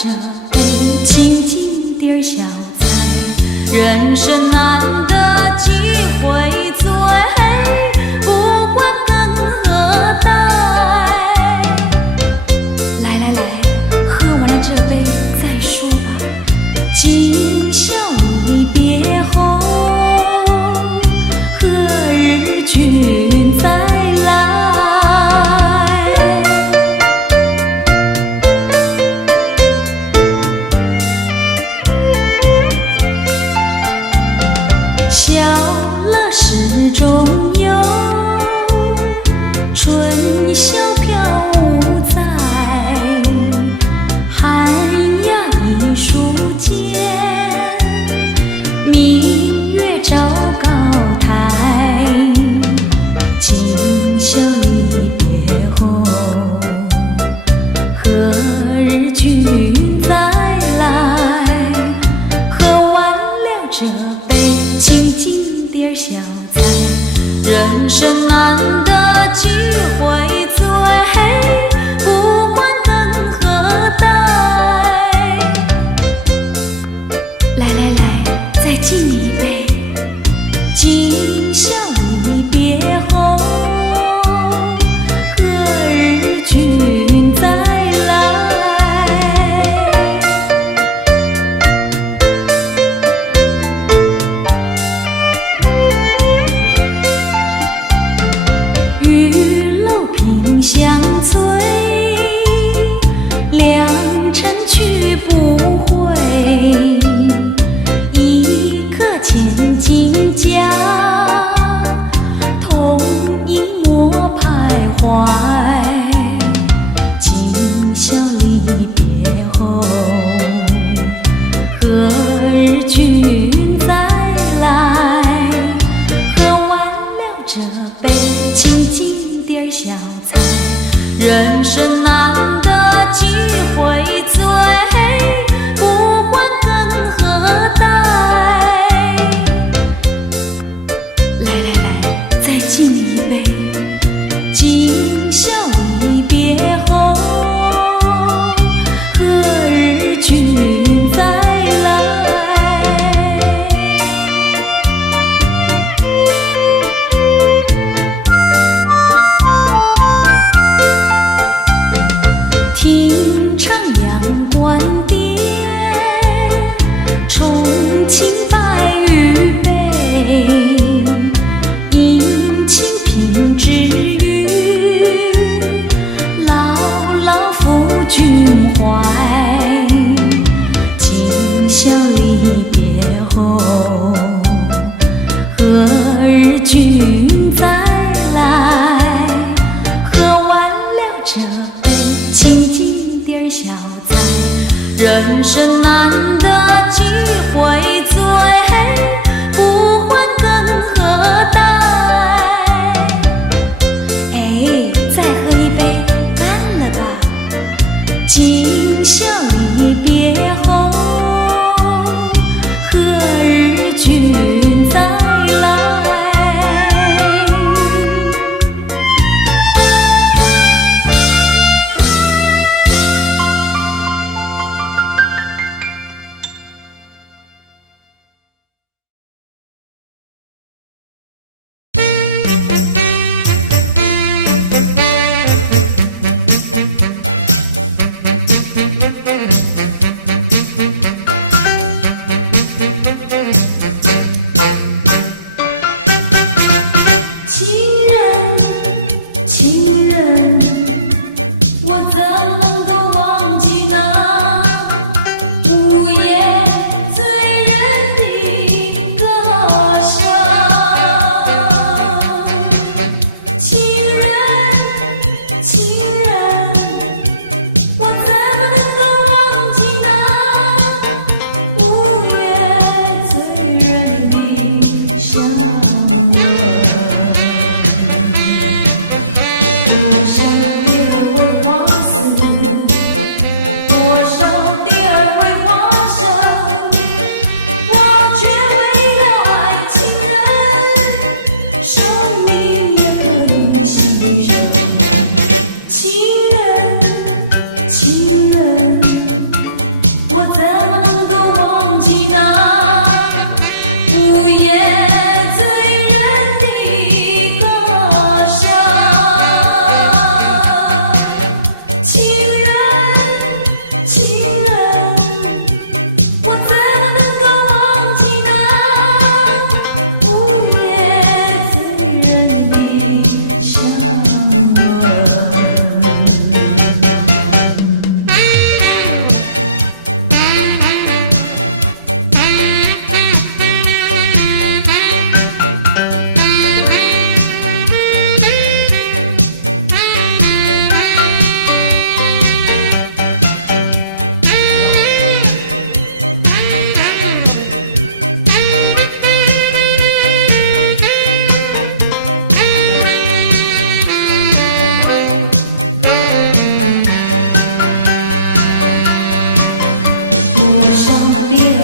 这杯清静点小菜，人生难得几回醉，不管更何代。来来来，喝完了这杯再说吧，今宵离别后，何日君再来？小乐始终有，春宵飘无在，寒鸦一树间，明月照高台。今宵离别后，何日君再来？喝完了这杯清静点小菜，人生难得几回醉，不管更何代。来来来，再敬你一杯，今宵离别后，何日君再来？玉楼萍香醉，良辰去不回。一刻千金家，同饮莫徘徊。今宵离别后，何日君再来？喝完了这杯清静点小菜，人生难得几回醉，不管更何代。来来来，再敬你一杯，今宵离别后，何日君再来？听唱阳关殿，重庆白玉杯，饮清平之语，牢牢付君怀。今宵离别后，何日君再来？喝完了这杯清静点小菜，人生难得几回醉，不管更何代。哎，再喝一杯，干了吧！今宵离别后，何日君再来？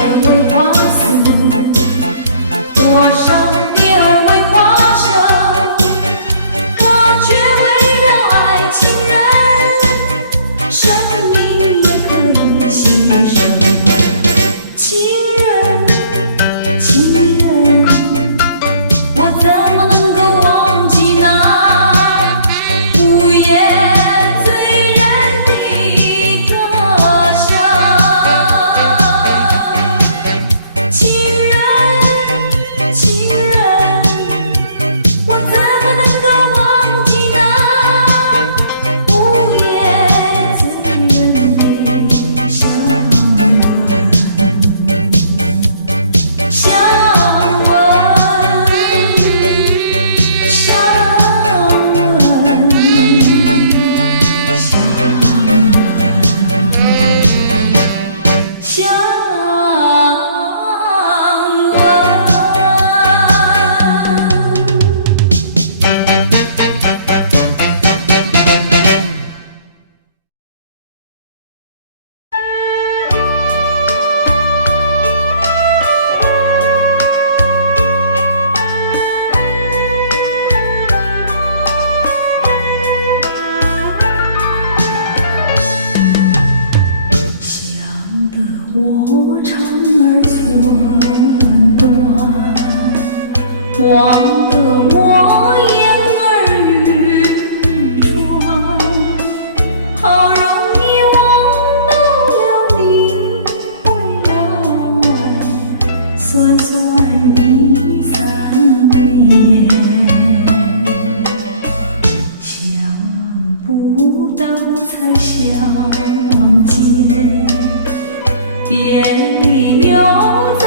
为花死，多少年为花生，我却为了爱情人，生命也可以牺牲。情人，情人，我怎么能够忘记那午夜忘得我言儿欲穿，好容易望到了你回来，算算已3年，想不到才相见，别离又在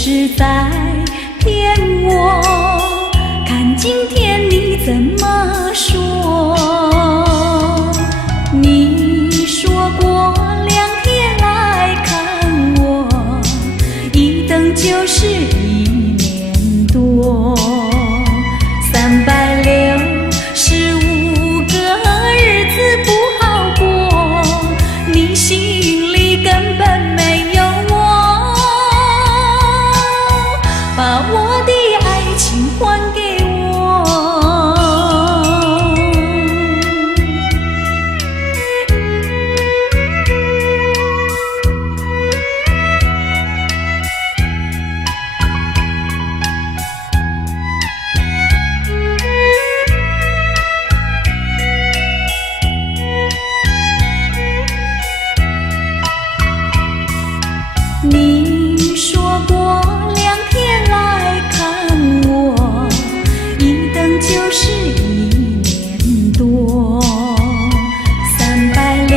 是在骗我，看今天你怎么说。你说过2天来看我，一等就是1年多，365个日子不好过，你心里根本没有我，把我的爱情还给我。你说过2天来看我，一等就是1年多，365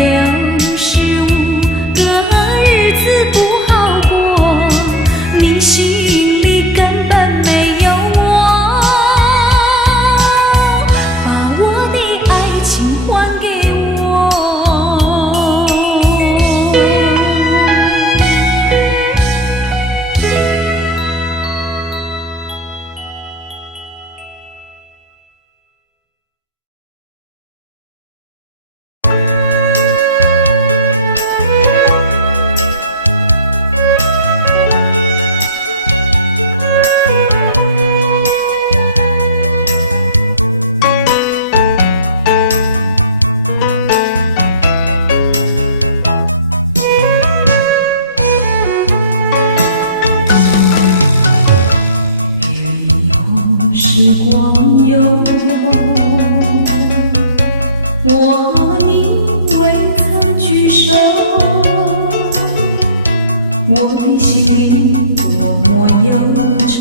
个日子不好过，你心里根本没有我，把我的爱情还给我。时光悠悠，我和你未曾聚首，我的心里多么忧愁，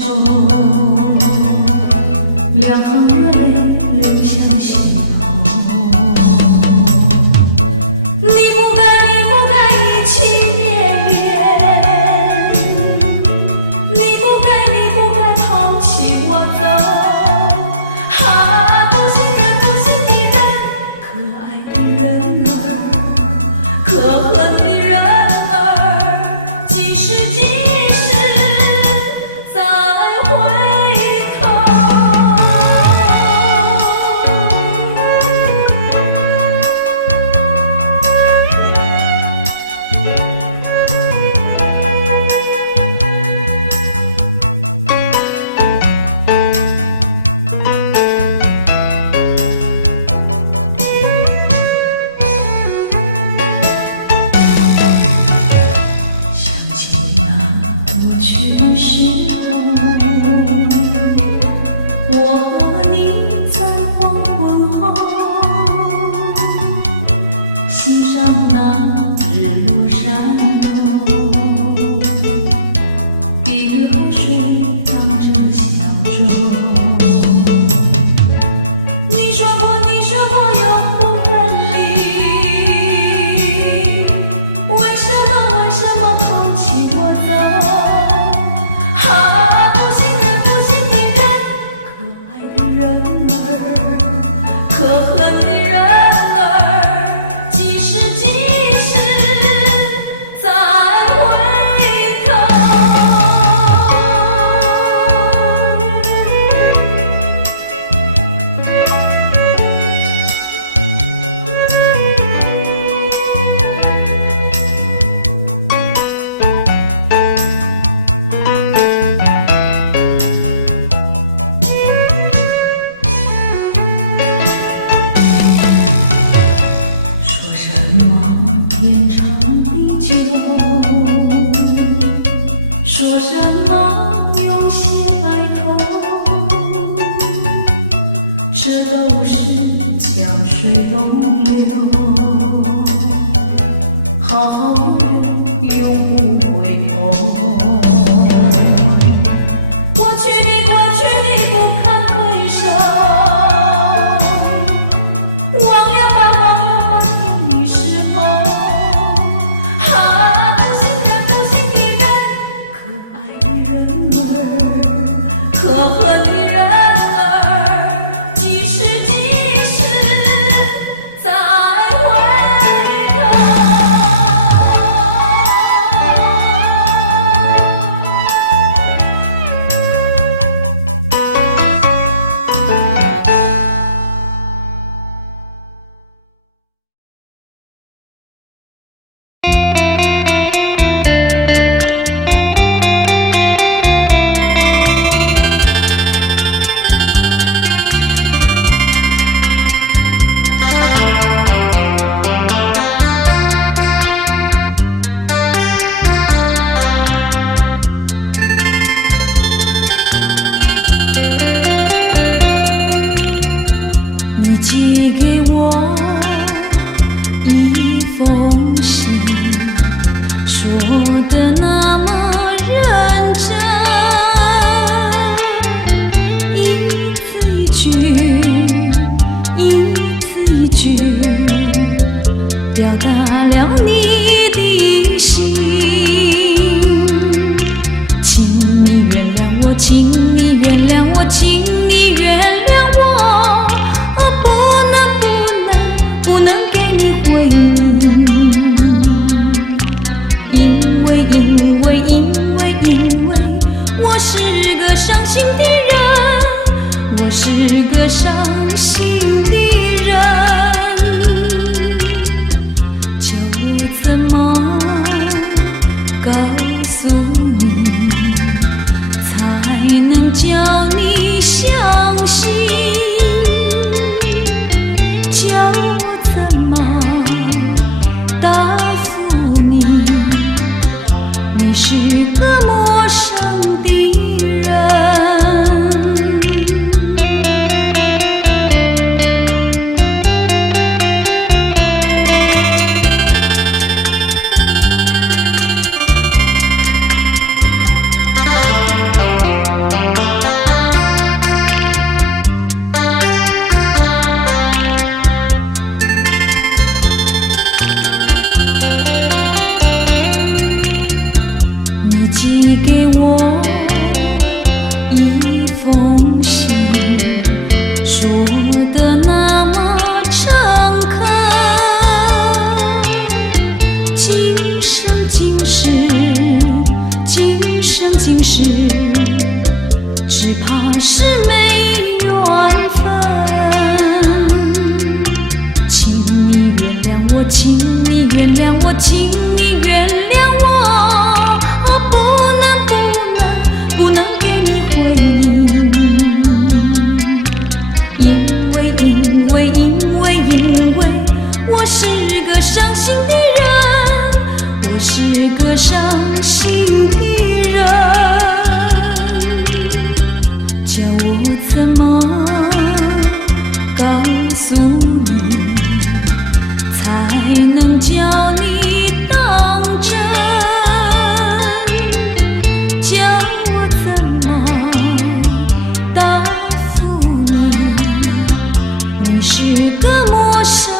两行热泪流向心头。你不该移情别恋，你不该抛弃我走。不信任不信的人，可爱的人儿，可恨的人儿，几时再回头。过去时候，我和你在黄昏后，欣赏那日落山楼，一个河水荡着小舟。你说过永不分离，为什么抛弃我走？不信任不信的人，可爱的人儿，可恨的人儿，几时再回头。说什么有些白头，这都是江水东流，好友永不回头。过去的不堪回首，忘了吧你是否不信的人，可爱的人个伤心的人，叫我怎么告诉你，才能叫你相信？叫我怎么答复你？你是个陌生的人。你寄给我一封信，说得那么诚恳，今生今世，今生今世，只怕是没缘分。请你原谅我，请你原谅我，请你原谅我。不能给你回应，因为我是个伤心的人，我是个伤心的人，叫我怎么告诉你，才能叫你当真？是个陌生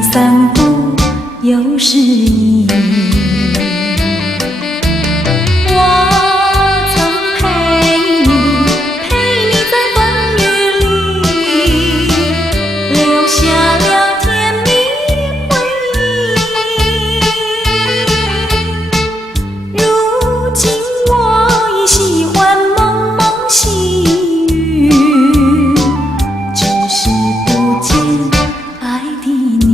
情散步又是意。我曾陪你在风雨里，留下了甜蜜回忆。如今我已喜欢蒙蒙细雨，只是不见爱的你。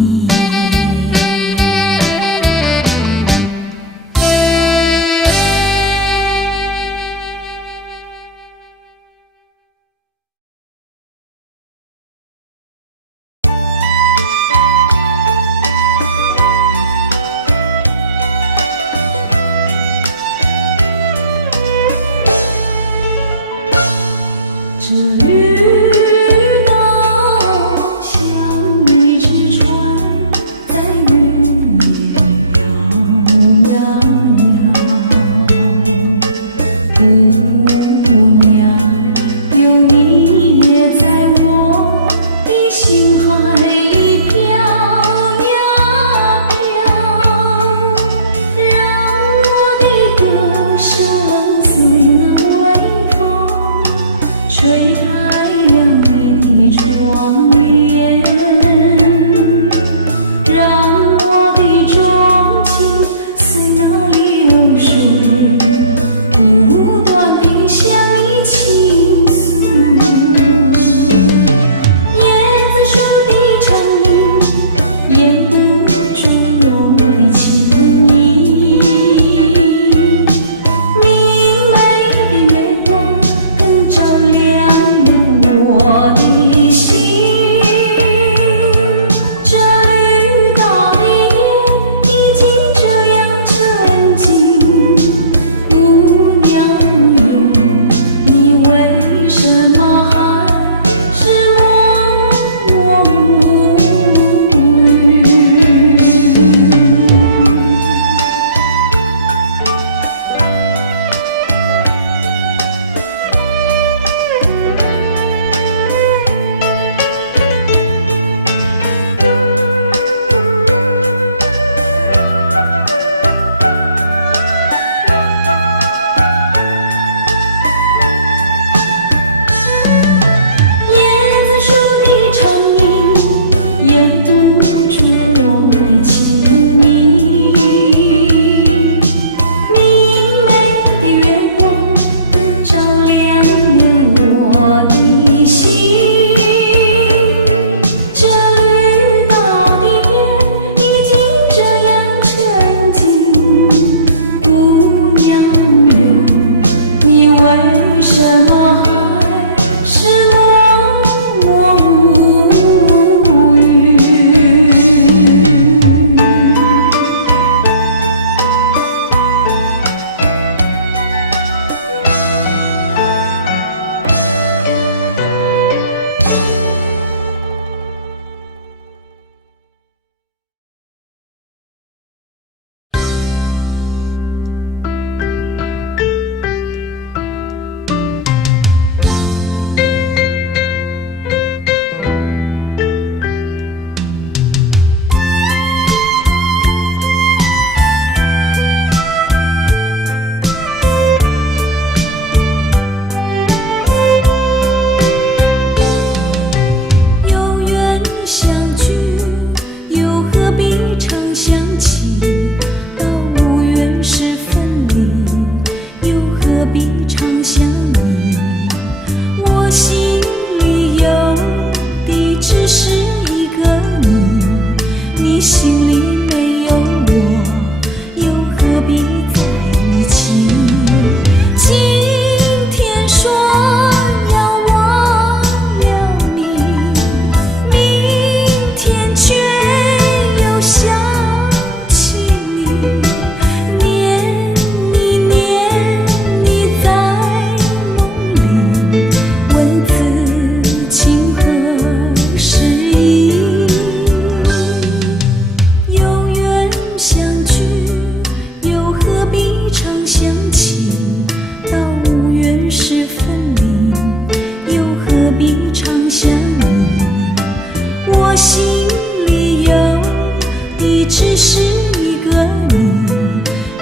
只是一个你，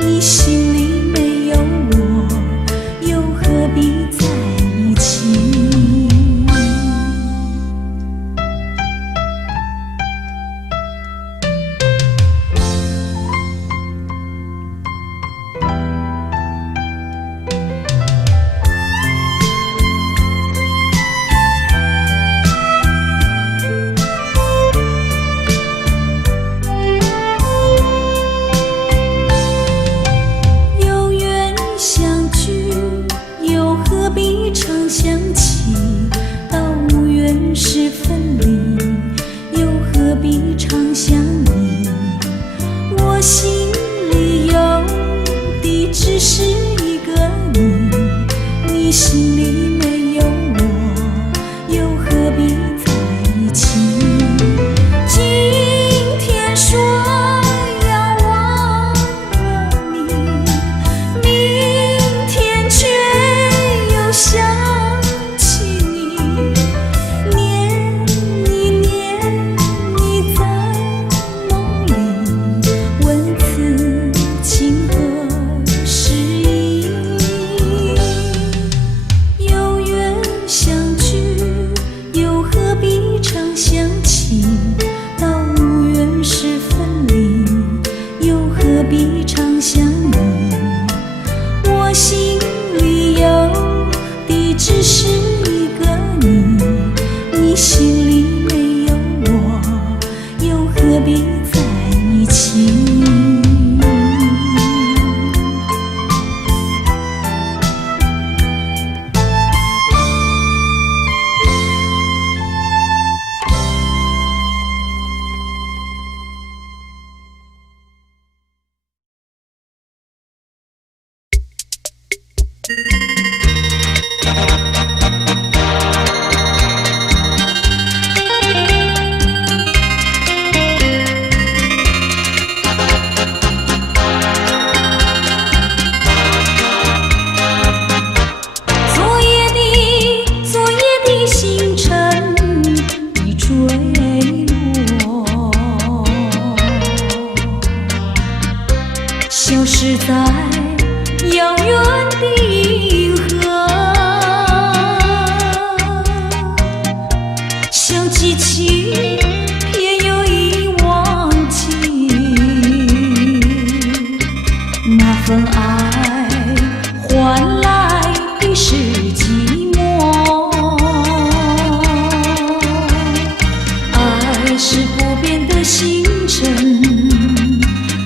你心里没有我，又何必在一起？常想起，到无缘时分离，又何必常想你？我心里有的只是一个你，你心里没有我，又何必在一起？今天说要忘了你，明天却想起你，念一念你在梦里，问此情何时已？有缘相聚，又何必常想起？到无缘时分离，又何必常想你？我心里有只是一个你，你心里没有我，又何必在一起？消失在遥远的银河，想记起，偏又已忘记，那份爱换来的是寂寞。爱是不变的星辰，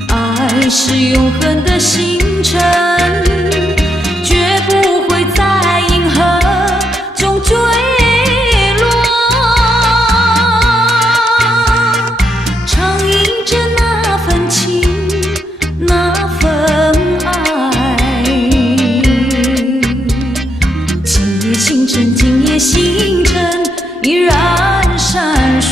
爱是永恒的星辰，绝不会在银河中坠落。唱忆着那份情，那份爱。今夜星辰，今夜星辰依然闪烁。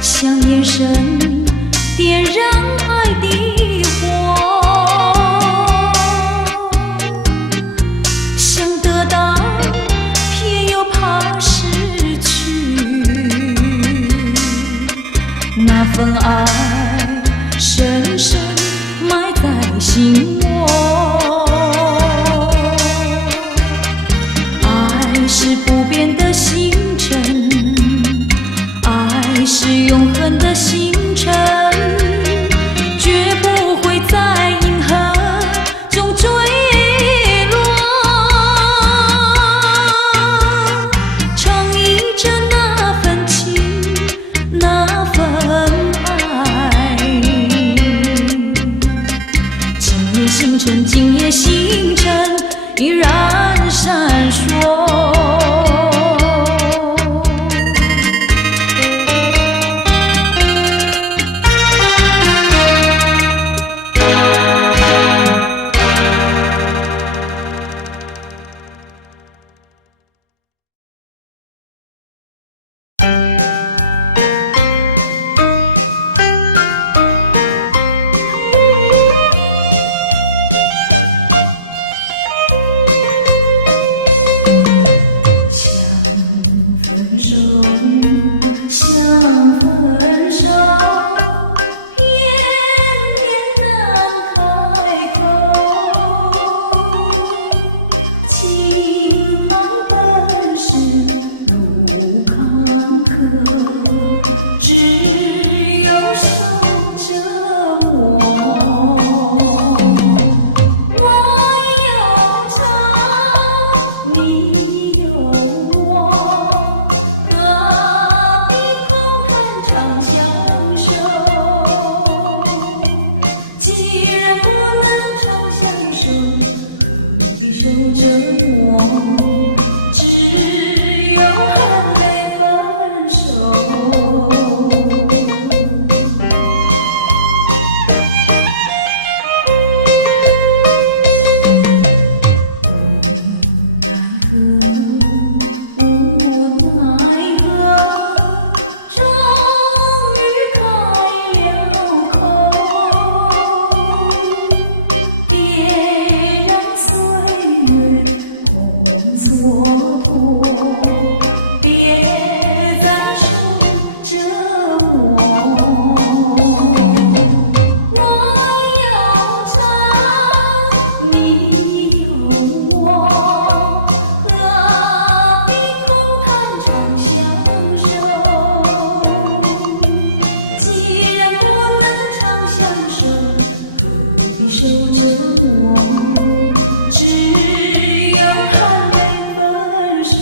像眼神点燃爱的火，想得到，偏又怕失去。那份爱深深埋在心窝，爱是不变的星辰，爱是永恒的星辰，绝不会在银河中坠落。唱忆着那份情，那份爱。今夜星辰，今夜星辰依然闪烁。我，只有含泪分手。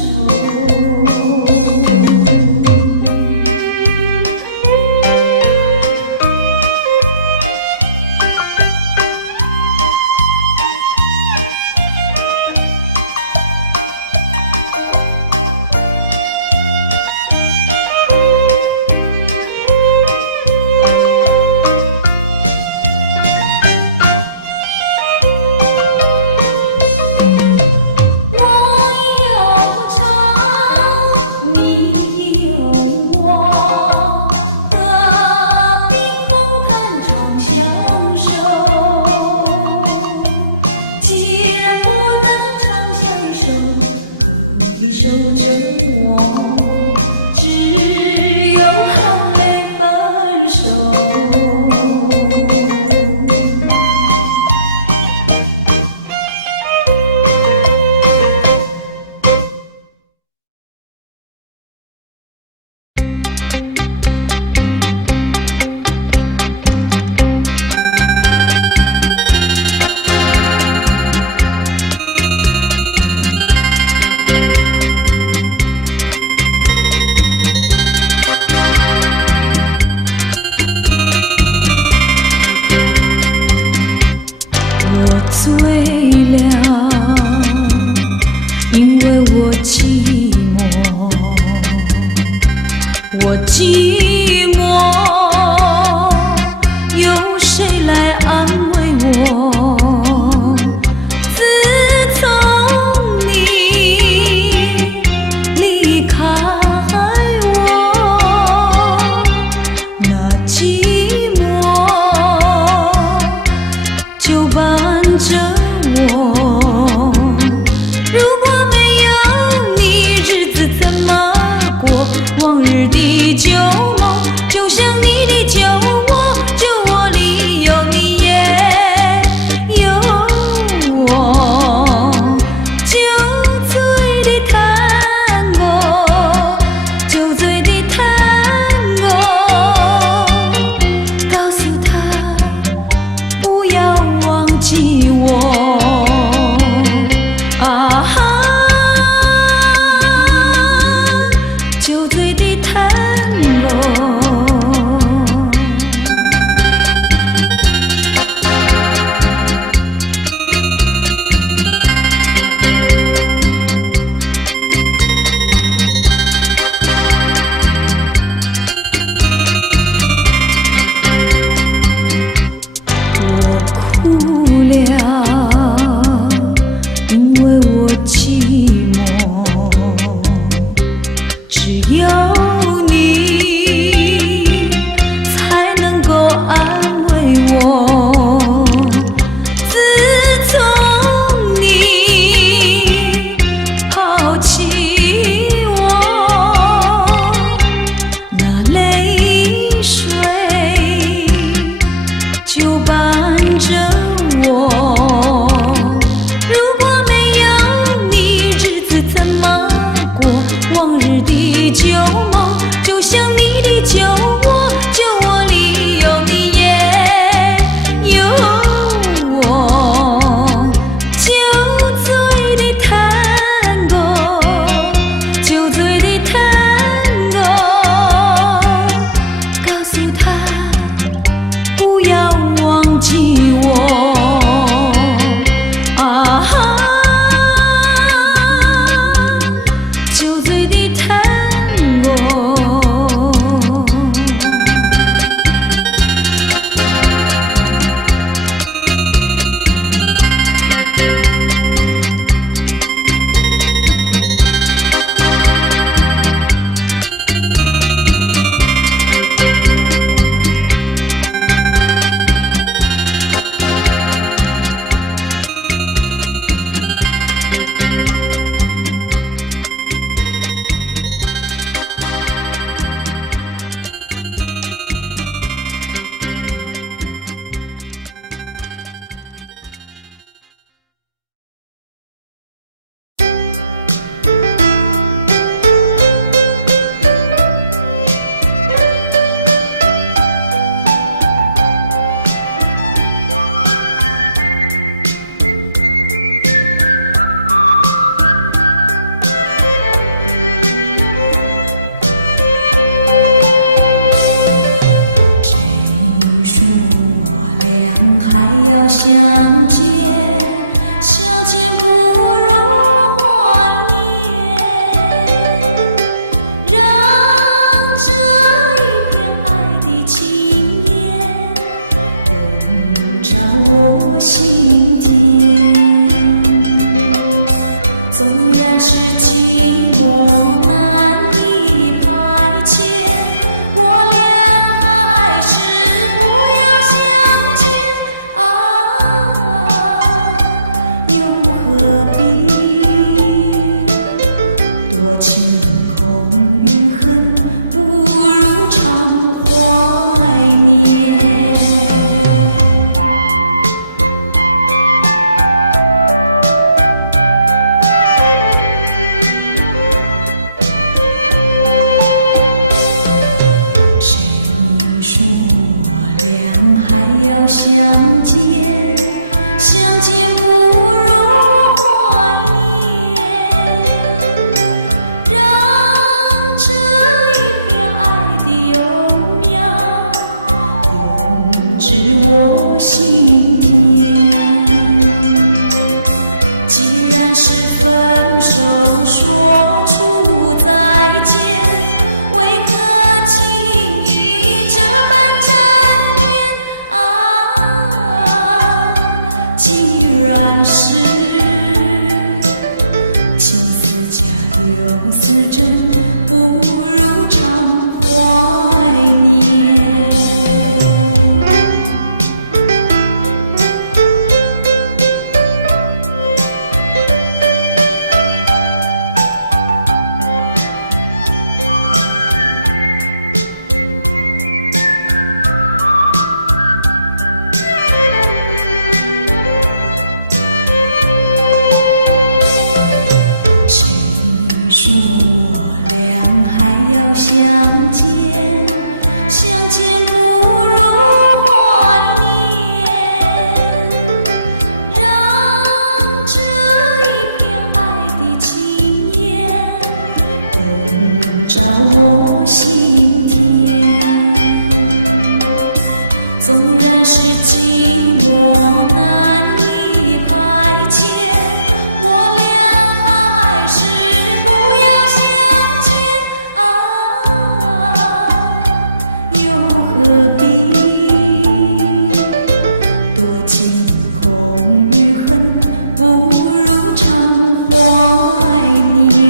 纵然是寂寞难离开切，我俩还是不要相见啊，又何必多情风雨恨，不如常怀念。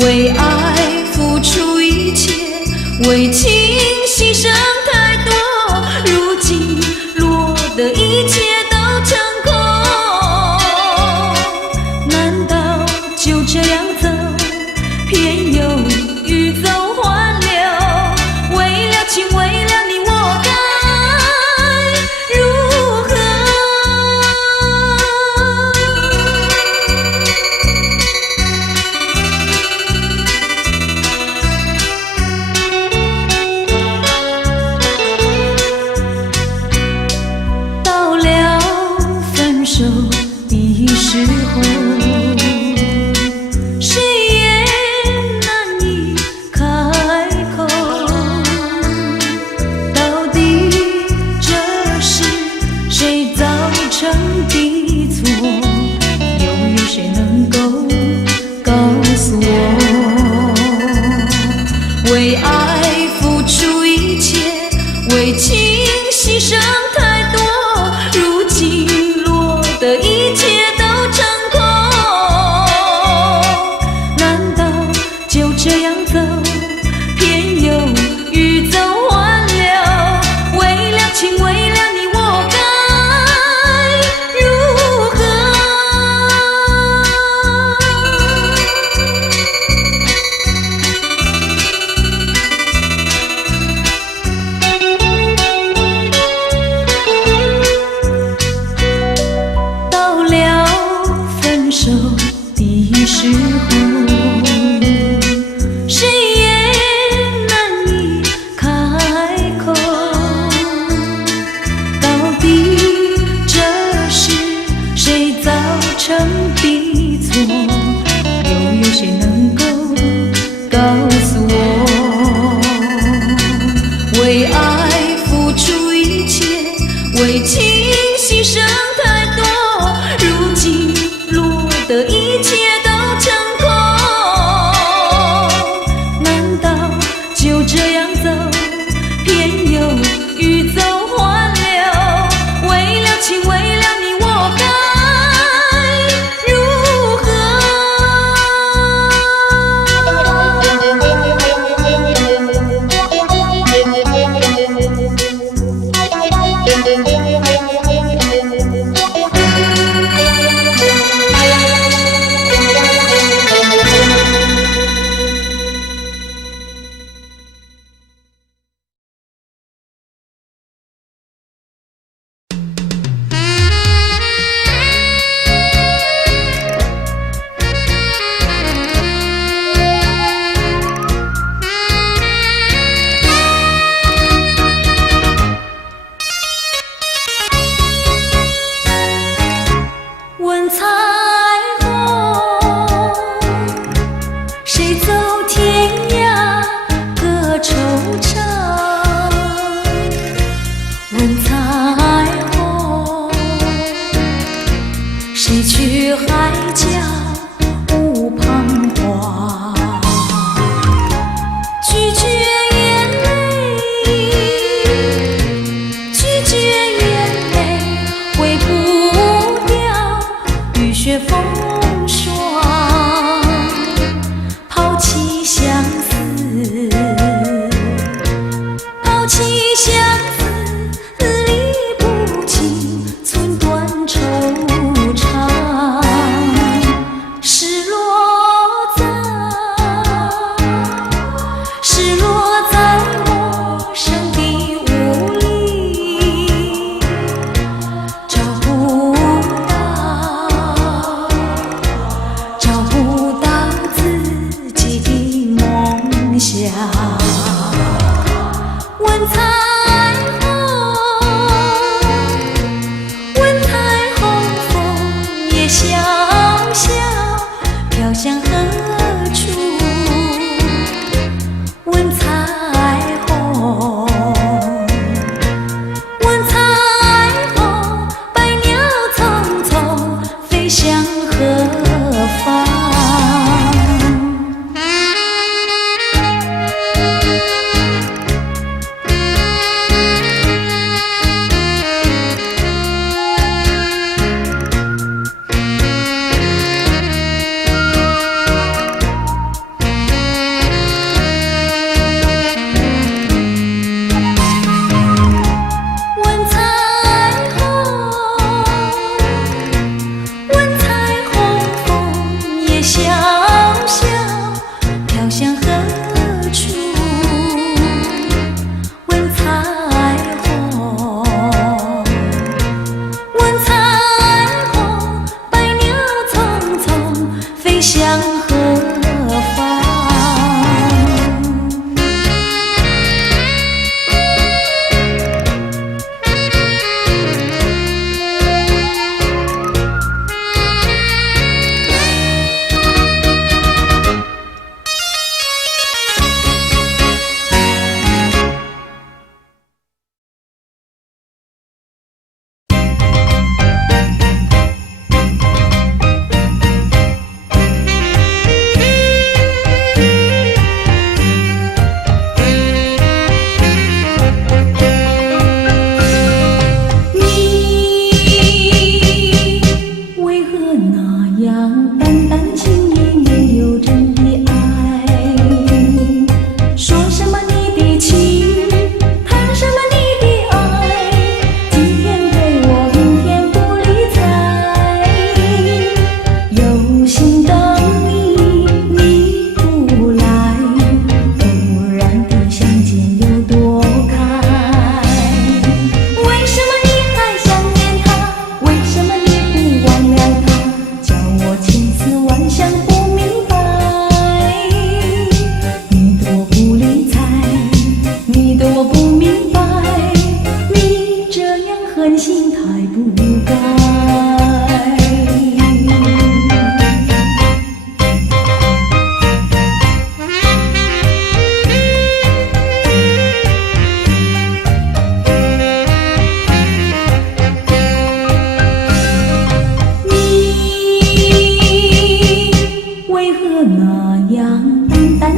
为爱付出一切，为情牺牲太多，如今落得一切都成空。难道就这样走，偏又欲走还留？为了情，为了你，我该如何？到了分手的时候，谁也难以开口。到底这是谁造成的错？又有谁能够告诉我？为爱付出一切，为情牺牲太多，如今落得一切都成空。难道就这样走，偏又欲走还留？为了情，为了你，我该如何？到了分手的时候，谁也难以开口。到底这是谁造成的错？又有谁能够告诉我？为爱付出一切，为情牺牲太多，如今落得一切都成空。难道就这样走，偏又欲走还留？为了情，为了你，我该如何？问彩虹，谁走天涯各惆怅？问彩虹，谁去海角无彷徨？拒绝眼泪，拒绝眼泪，挥不掉雨雪风霜，抛弃相思，抛弃相思，理不清，寸断惆怅。失落在我生的无力，找不到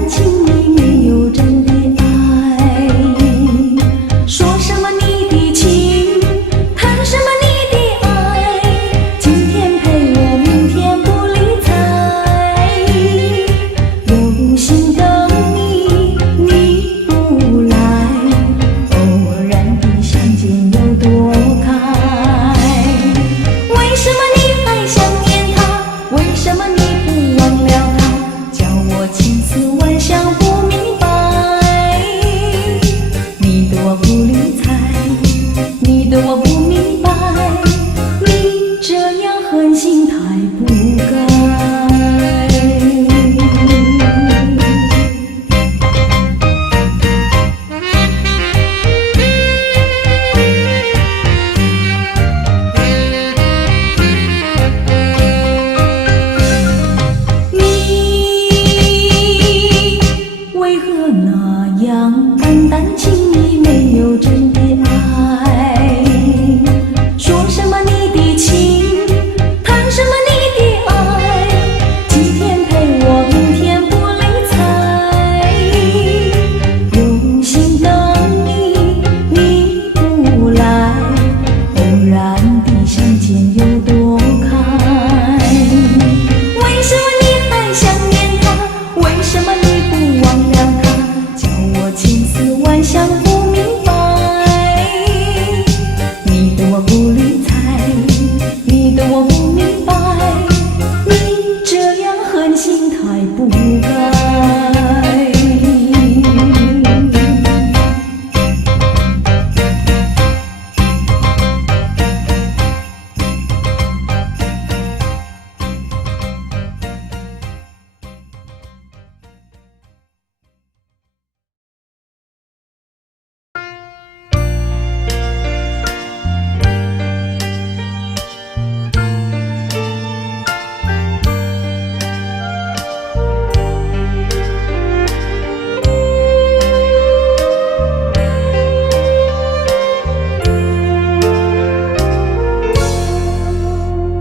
淡情意，没有真的爱。说什么你的情，谈什么你的爱，今天陪我，明天不理睬。有心等你，你不来，偶然的相见有多开。为什么你还想念他？为什么你不忘了他？叫我千思万想不明白。你的我不理睬，你的我不明白，你这样狠心太不该。为何那样淡淡情意，没有真的爱？说什么你的情，谈什么你的爱，今天陪我，明天不理睬。有心等你，你不来，偶然的相见有多开。为什么你还想念他？为什么你不忘了他？叫我千思万想不明白。你的我不理睬，你的我不明白，你这样狠心太不该。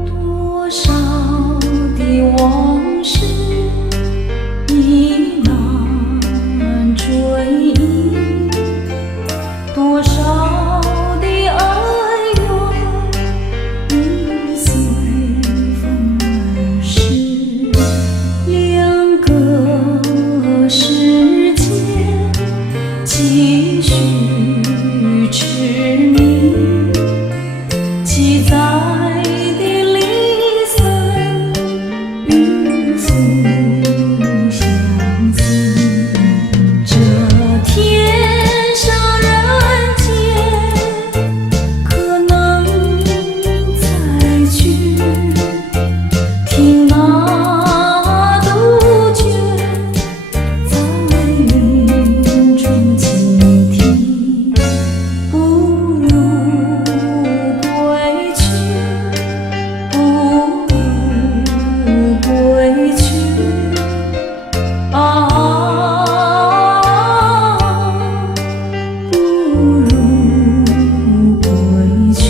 多少的往事已难追忆，多少的哀怨已随风而逝。两个世界继续痴迷，记载的离散与诉相思。这天上人间，可能再聚，听那杜鹃在林中倾听。不如归去，不如归去，啊，不如归去。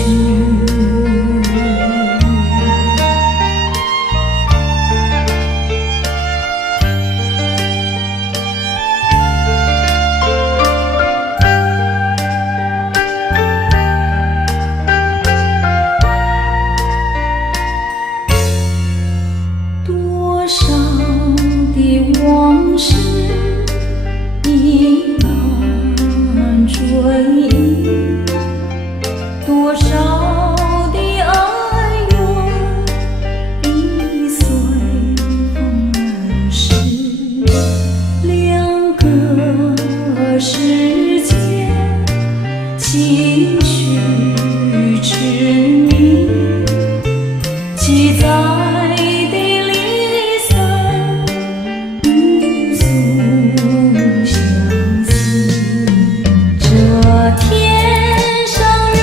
多少的往事已难追忆，多少的哀怨已随风而逝。两个世界继续痴迷，记载的离散与诉相思。这天上人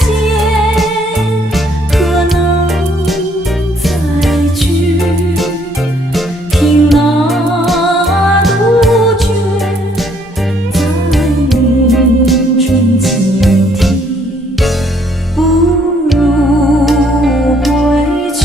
间，可能再聚，听那杜鹃在林中倾听。不如归去，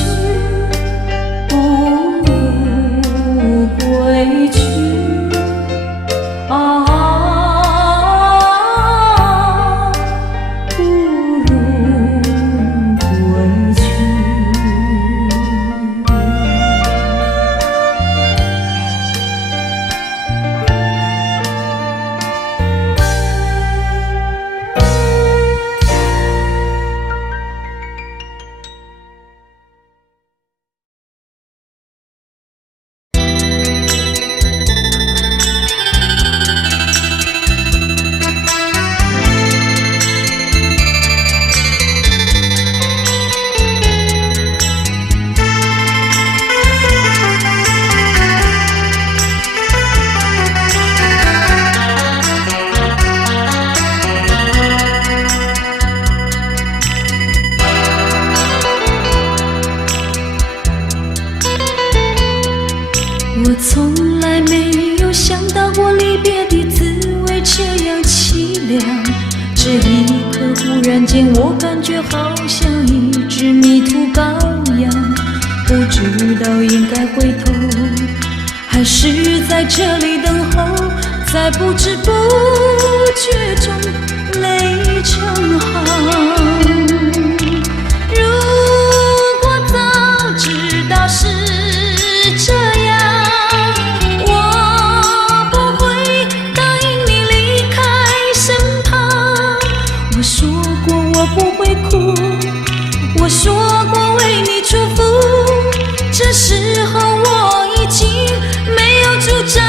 从来没有想到过离别的滋味这样凄凉，这一刻忽然间我感觉好像一只迷途羔羊，不知道应该回头还是在这里等候，在不知不觉中泪成行。如果早知道是这样，我不会答应你离开身旁。我说过我不会哭，我说过为你祝福，这时候我已经没有主张。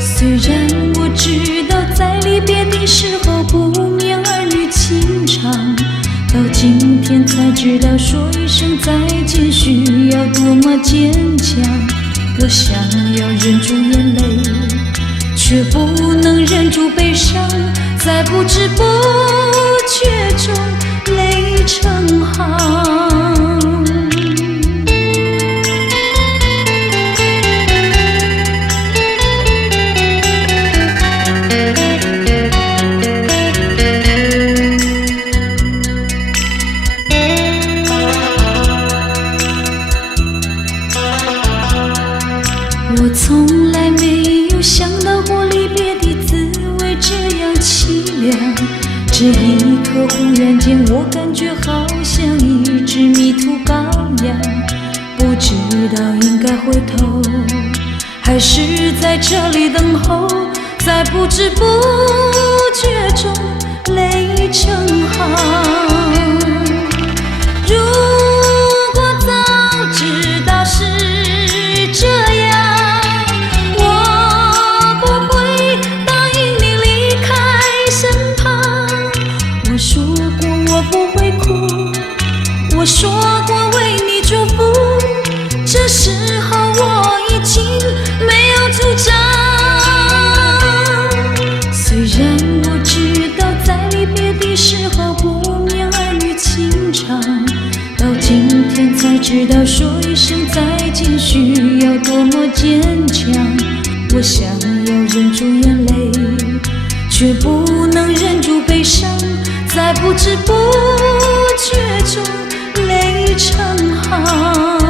虽然我知道在离别的时候不免儿女情长，到今天才知道说一声再见需要多么坚强。我想要忍住眼泪，却不能忍住悲伤，在不知不觉中泪成行。我从来没有想到过离别的滋味这样凄凉，这一刻忽然间我感觉好像一只迷途羔羊，不知道应该回头还是在这里等候，在不知不觉中泪成行。如果早知道是这样，我说过为你祝福，这时候我已经没有主张。虽然我知道在离别的时候不免儿女情长，到今天才知道说一声再见需要多么坚强。我想要忍住眼泪，却不能忍住悲伤，在不知不觉中泪成行。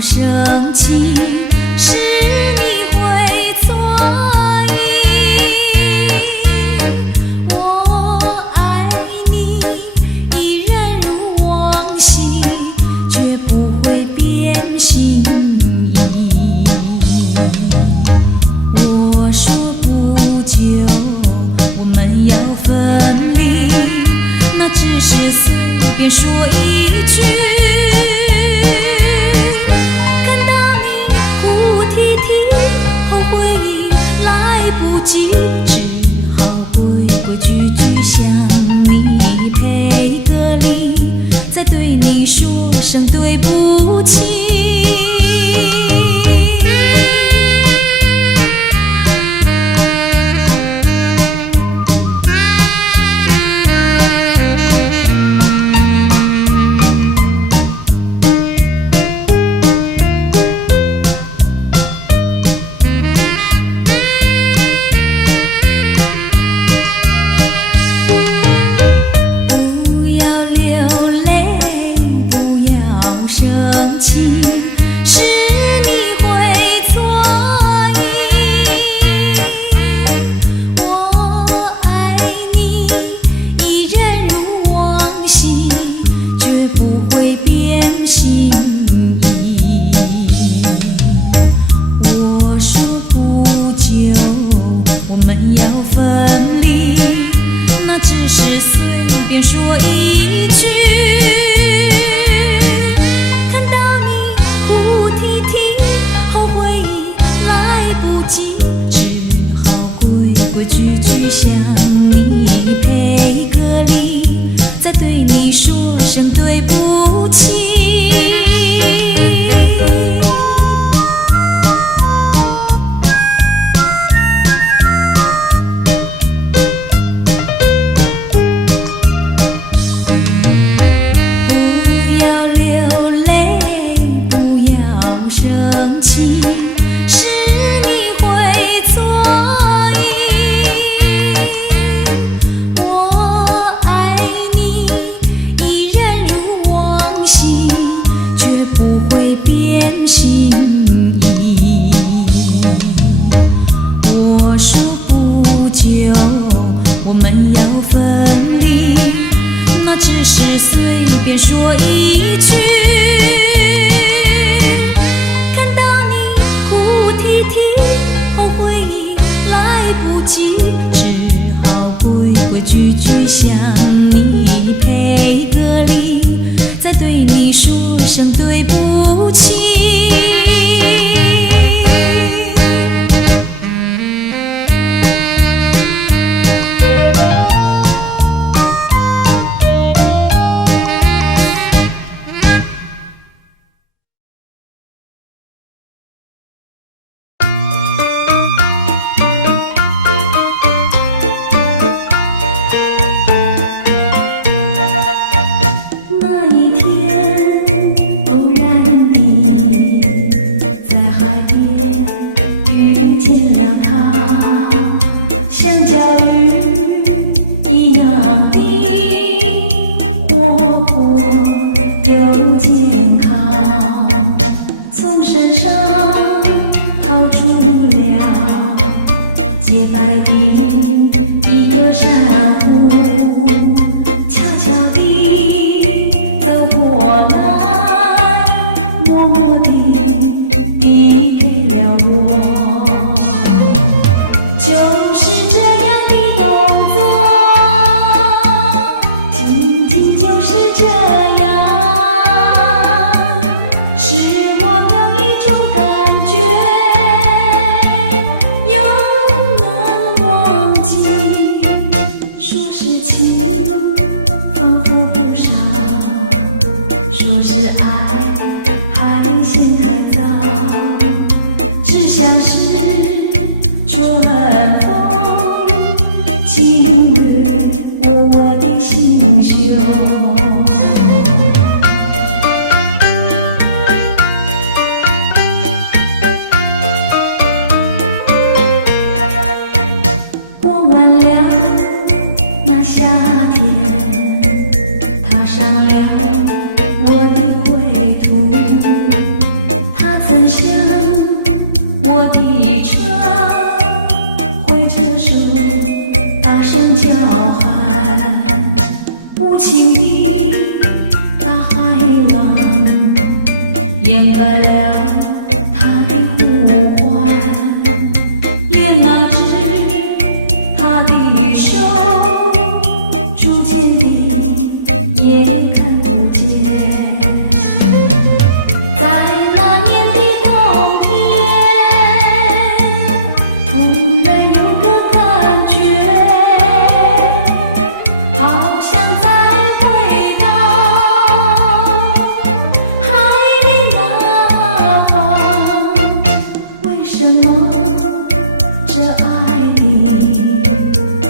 生气是你会错意，我爱你依然如往昔，绝不会变心意。我说不久我们要分离，那只是随便说一句。后悔已来不及，只好规规矩矩向你赔个礼，再对你说声对不起。不要流泪，不要生气，只是随便说一句，看到你哭啼啼，后悔已来不及，只好规规矩矩向你赔个礼，再对你说声对不起。随便说一句，看到你哭啼啼，后悔已来不及，只好规规矩矩向你赔个礼，再对你说声对不起。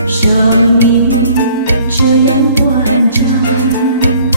生命这样短暂。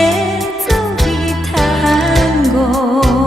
节奏的探戈。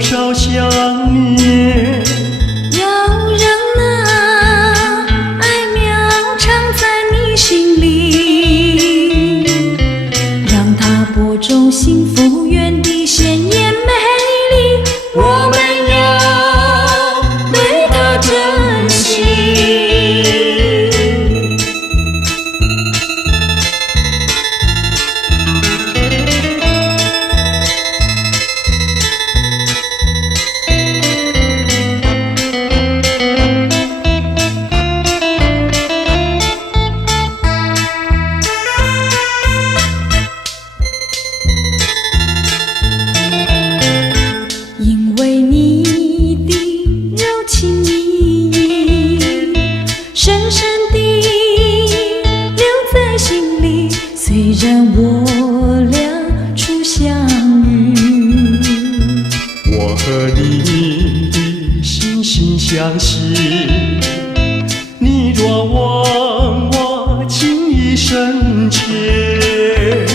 少想念。要让那爱苗藏在你心里，让它播种幸福园地，鲜艳美丽。我们要对它珍惜。因为你的柔情蜜意，深深地留在心里。虽然我俩初相遇，我和你的心心相惜。你若问我情意深切，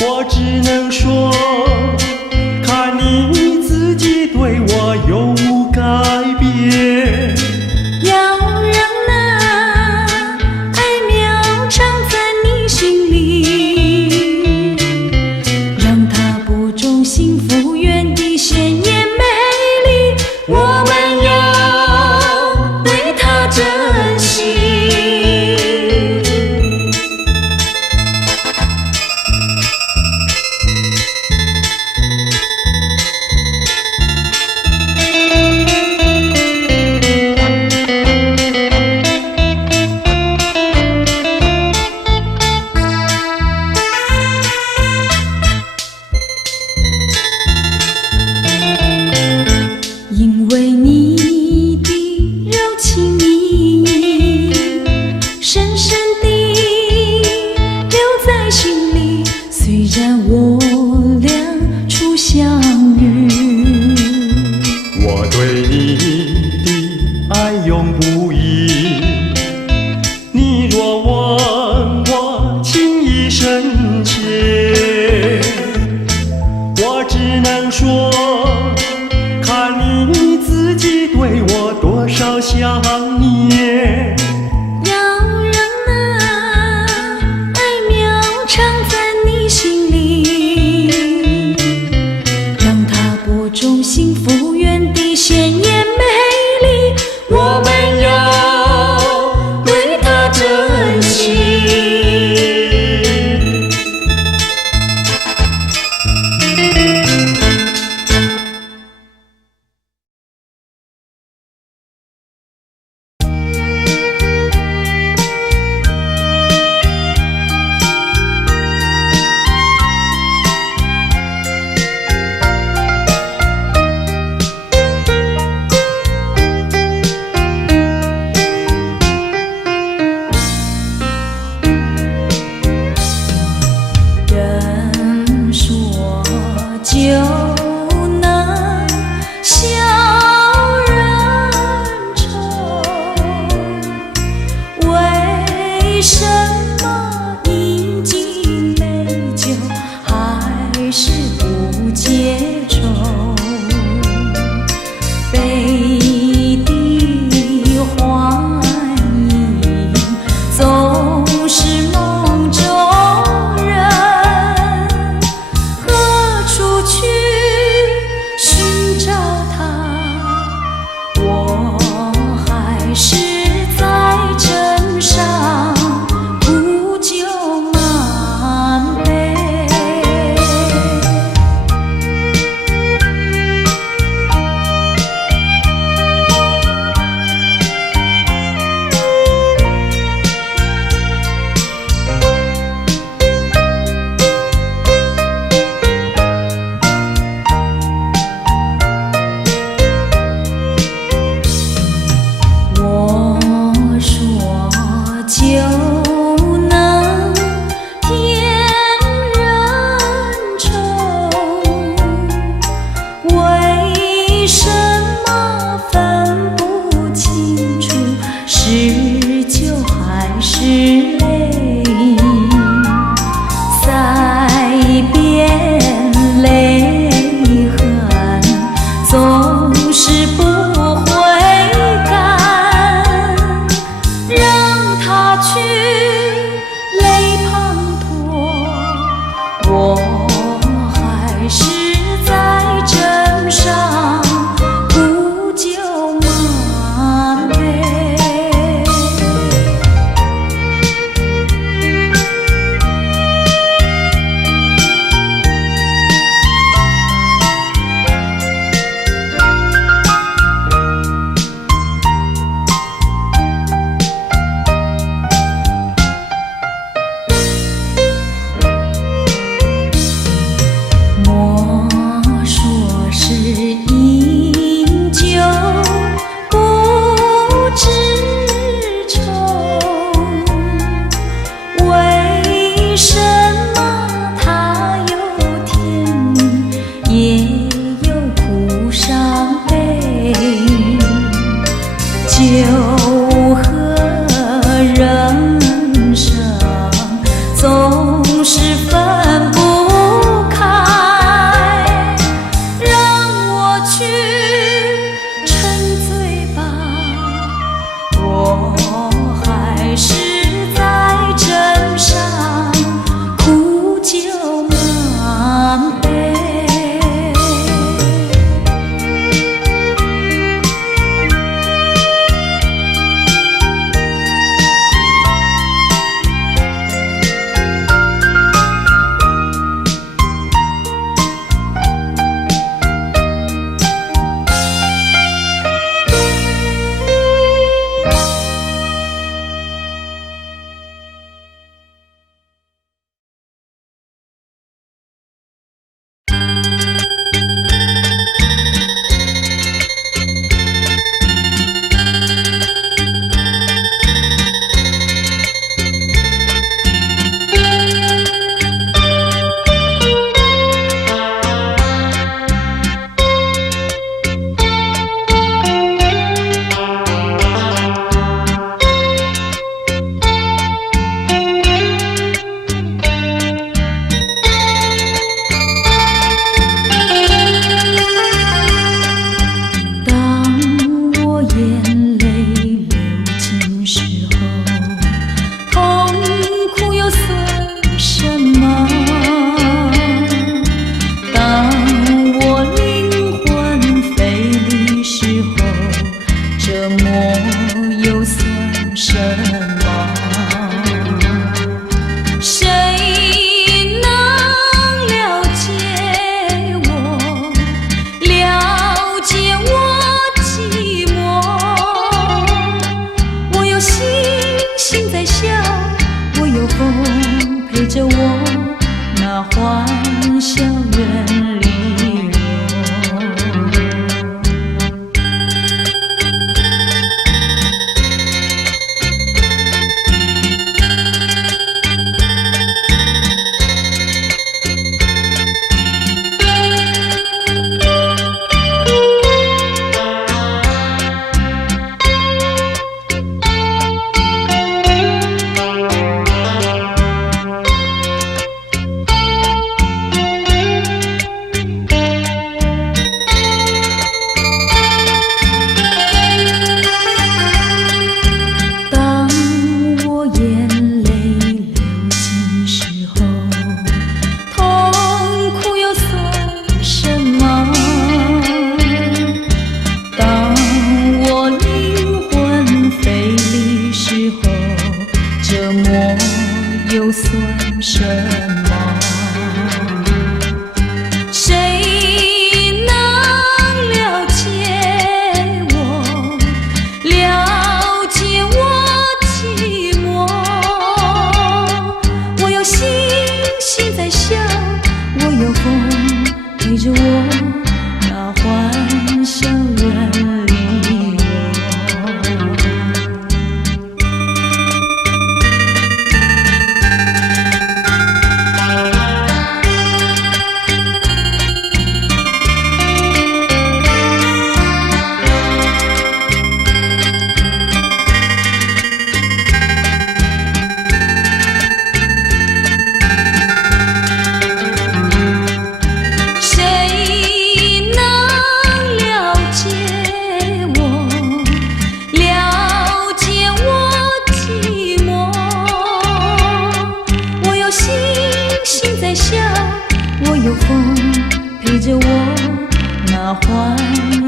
我只能说，看你自己对我有无改变。要让那爱苗藏在你心里，让它播种幸福园地，鲜艳美丽。我们要对它珍惜。因为你的柔情蜜意，深深地留在心里。虽然我俩初相遇，我对你的爱永不移。你若问我情意深切，我只能说，看你自己对我多少想念。要让那爱苗藏在你心里，让它播种幸福园地，鲜艳美丽。我们要对它珍惜。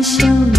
笑。